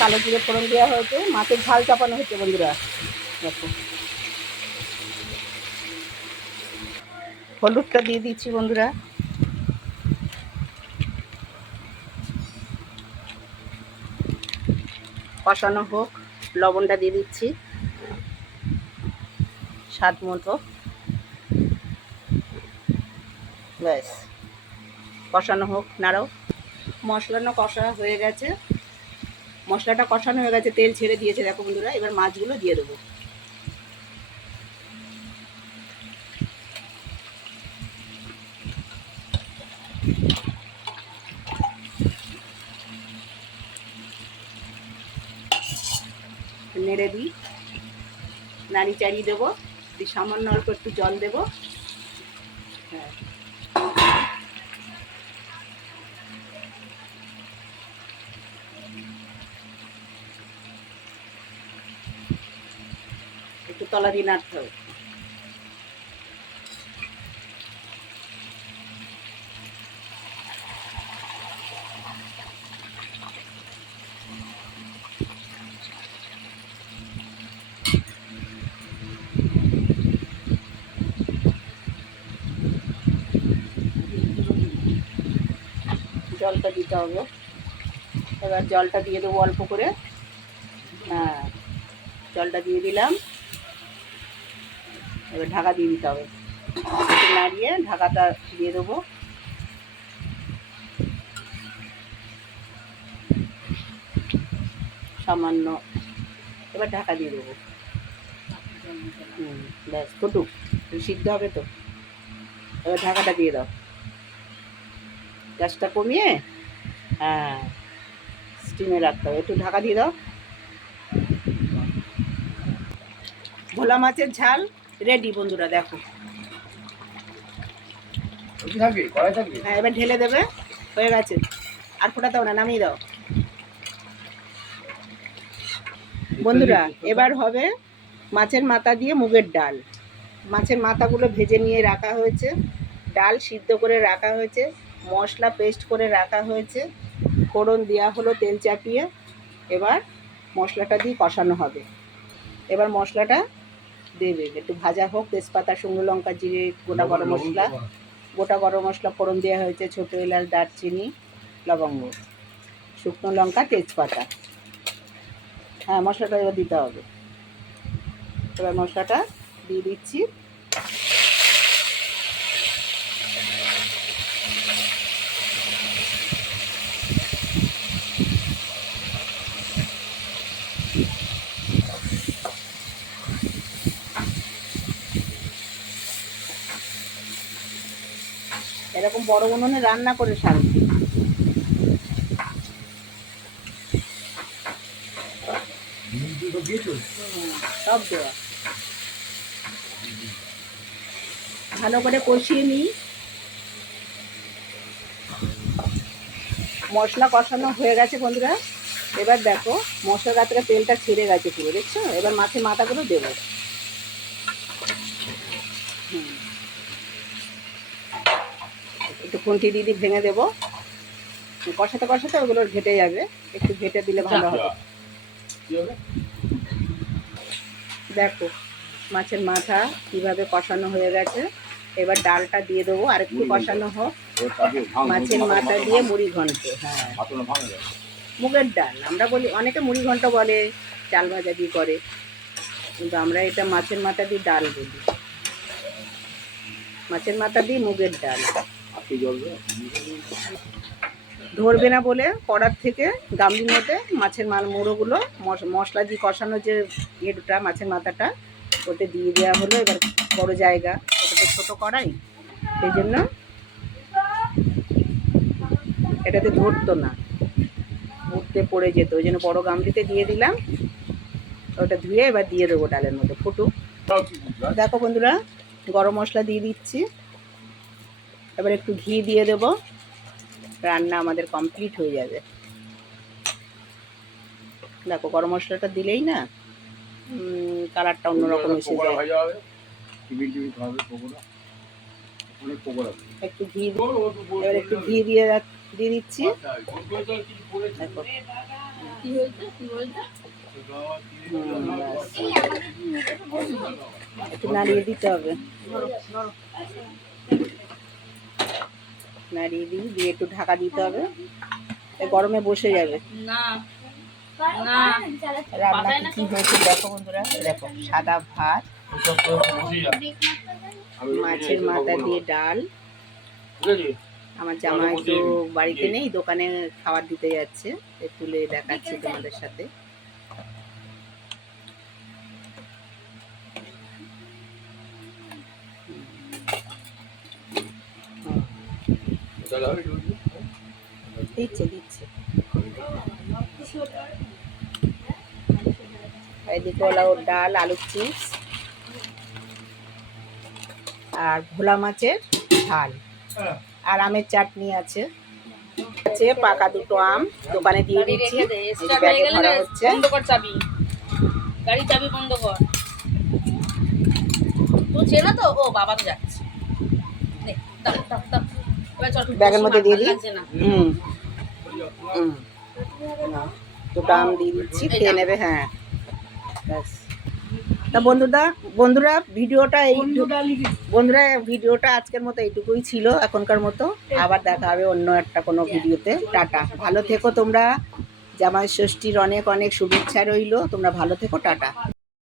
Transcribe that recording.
কালো জিরে ফোড়ন দেওয়া হয়েছে, মাছের ঝাল চাপানো হচ্ছে বন্ধুরা। দেখো। হলুদটা দিয়ে দিচ্ছি বন্ধুরা। কষানো হোক, লবণটা দিয়ে দিচ্ছি। স্বাদ মতো। ব্যাস। কষানো হোক, নাড়াও। মশলানো কষা হয়ে গেছে। মশলাটা কষানো হয়ে গেছে, তেল ছেড়ে দিয়েছে, দেখো বন্ধুরা, এবার মাছগুলো দিয়ে দেবো। নেড়ে দিই। নাড়ি চাড়িয়ে দেবো সামান্য অল্প একটু জল দেবো। হ্যাঁ। দিয়ে নাড়তে হবে। জলটা দিতে হবে। এবার জলটা দিয়ে দেবো অল্প করে। হ্যাঁ জলটা দিয়ে দিলাম। এবার ঢাকা দিয়ে দিতে হবে। নাড়িয়ে ঢাকাটা দিয়ে দেবো। সামান্য এবার ঢাকা দিয়ে দেবো। হুম, ব্যাস, ফুটুক। সিদ্ধ হবে তো। এবার ঢাকাটা দিয়ে দাও। গ্যাসটা কমিয়ে হ্যাঁ স্টিমে রাখতে হবে। একটু ঢাকা দিয়ে দাও। ভোলা মাছের ঝাল। রেডি বন্ধুরা দেখো। হ্যাঁ এবার ঢেলে দেবে। হয়ে গেছে। আর ফোটা দাও না নামিয়ে দাও। বন্ধুরা এবার হবে মাছের মাথা দিয়ে মুগের ডাল। মাছের মাথাগুলো ভেজে নিয়ে রাখা হয়েছে। ডাল সিদ্ধ করে রাখা হয়েছে। মশলা পেস্ট করে রাখা হয়েছে। ফোড়ন দেওয়া হলো তেল চাপিয়ে। এবার মশলাটা দিয়ে কষানো হবে। এবার মশলাটা দেবে। একটু ভাজা হোক তেজপাতা শুকনো লঙ্কা জিরে গোটা গরম মশলা। গোটা গরম মশলা ফোড়ন দেওয়া হয়েছে ছোটো এলাচ দারচিনি লবঙ্গ। শুকনো লঙ্কা তেজপাতা। হ্যাঁ মশলাটা এবার দিতে হবে। এবার মশলাটা দিয়ে দিচ্ছি। এরকম বড় উনুনে রান্না করে হুম, সব দেওয়া। ভালো করে কষিয়ে নিই। মশলা কষানো হয়ে গেছে বন্ধুরা। এবার দেখো মশলার গা তেলটা ছেড়ে গেছে পুরো দেখছ? এবার মাছের মাথাগুলো দেবো। একটু খুন্তি দিদি ভেঙে দেবো। কষাতে কষাতে ওগুলো ঘেটে যাবে। একটু ঘেটে দিলে ভালো হবে। দেখো মাছের মাথা কীভাবে কষানো হয়ে গেছে। এবার ডালটা দিয়ে দেবো আর একটু কষানো হোক। মাছের মাথা দিয়ে মুড়ি ঘন্ট হ্যাঁ। মুগের ডাল আমরা বলি অনেকে মুড়ি ঘন্ট বলে চাল ভাজা দিয়ে করে। কিন্তু আমরা এটা মাছের মাথা দিয়ে ডাল বলি। মাছের মাথা দিয়ে মুগের ডাল। ধরবে না বলে কড়ার থেকে গামলির মধ্যে মাছের মাল মুড়োগুলো মশ- মশলা দিয়ে কষানো যে ইয়েটা মাছের মাথাটা ওতে দিয়ে দেওয়া হলো। এবার বড় জায়গা ওটা তো ছোটো কড়াই। সেই জন্য এটাতে ধরতো না। উঠতে পড়ে যেত। ওই জন্য বড় গামলিতে দিয়ে দিলাম। ওটা ধুয়ে এবার দিয়ে দেবো ডালের মধ্যে। ফুটুক। দেখো বন্ধুরা গরম মশলা দিয়ে দিচ্ছি। এবার একটু ঘি দিয়ে দেব। রান্না আমাদের কমপ্লিট হয়ে যাবে। দেখো গরম মশলাটা দিলেই না কালারটা অন্যরকম এসে যায়। একটু ঘি এবার একটু ঘি দিয়ে রাখ- দিয়ে দিচ্ছি। ব্যাস। একটু নাড়িয়ে দিতে হবে। নাড়িয়ে দিই দিয়ে একটু ঢাকা দিতে হবে। গরমে বসে যাবে। রান্না কি হয়েছে দেখো বন্ধুরা দেখো সাদা ভাত মাছের মাথা দিয়ে ডাল। আমার জামাই তো বাড়িতে নেই দোকানে খাবার দিতে যাচ্ছে তুলে দেখাচ্ছি তোমাদের সাথে। দিচ্ছে দিচ্ছে। এদিকে হলো ওর ডাল আলুর চিপস আর ভোলা মাছের ঝাল। আর আমের চাটনি আছে। আছে পাকা দুটো আম দোকানে দিয়ে দিচ্ছি। ব্যাগে ভরা হচ্ছে। বন্ধ কর চাবি। গাড়ি চাবি বন্ধ কর। তো চেনা তো? ও বাবা তো যাচ্ছে নে, দাও, দাও, দাও। এবার চল, ব্যাগের মধ্যে দিয়ে দিই? হুম। হুম। দুটো আম দিয়ে দিচ্ছি খেয়ে নেবে হ্যাঁ। ব্যাস। তা বন্ধুরা বন্ধুরা ভিডিওটা এই বন্ধুরা ভিডিওটা আজকের মতো এইটুকুই ছিল এখনকার মতো। আবার দেখা হবে অন্য একটা কোনো ভিডিওতে। টাটা। ভালো থেকো তোমরা। জামাই ষষ্ঠীর অনেক অনেক শুভেচ্ছা রইল। তোমরা ভালো থেকো টাটা।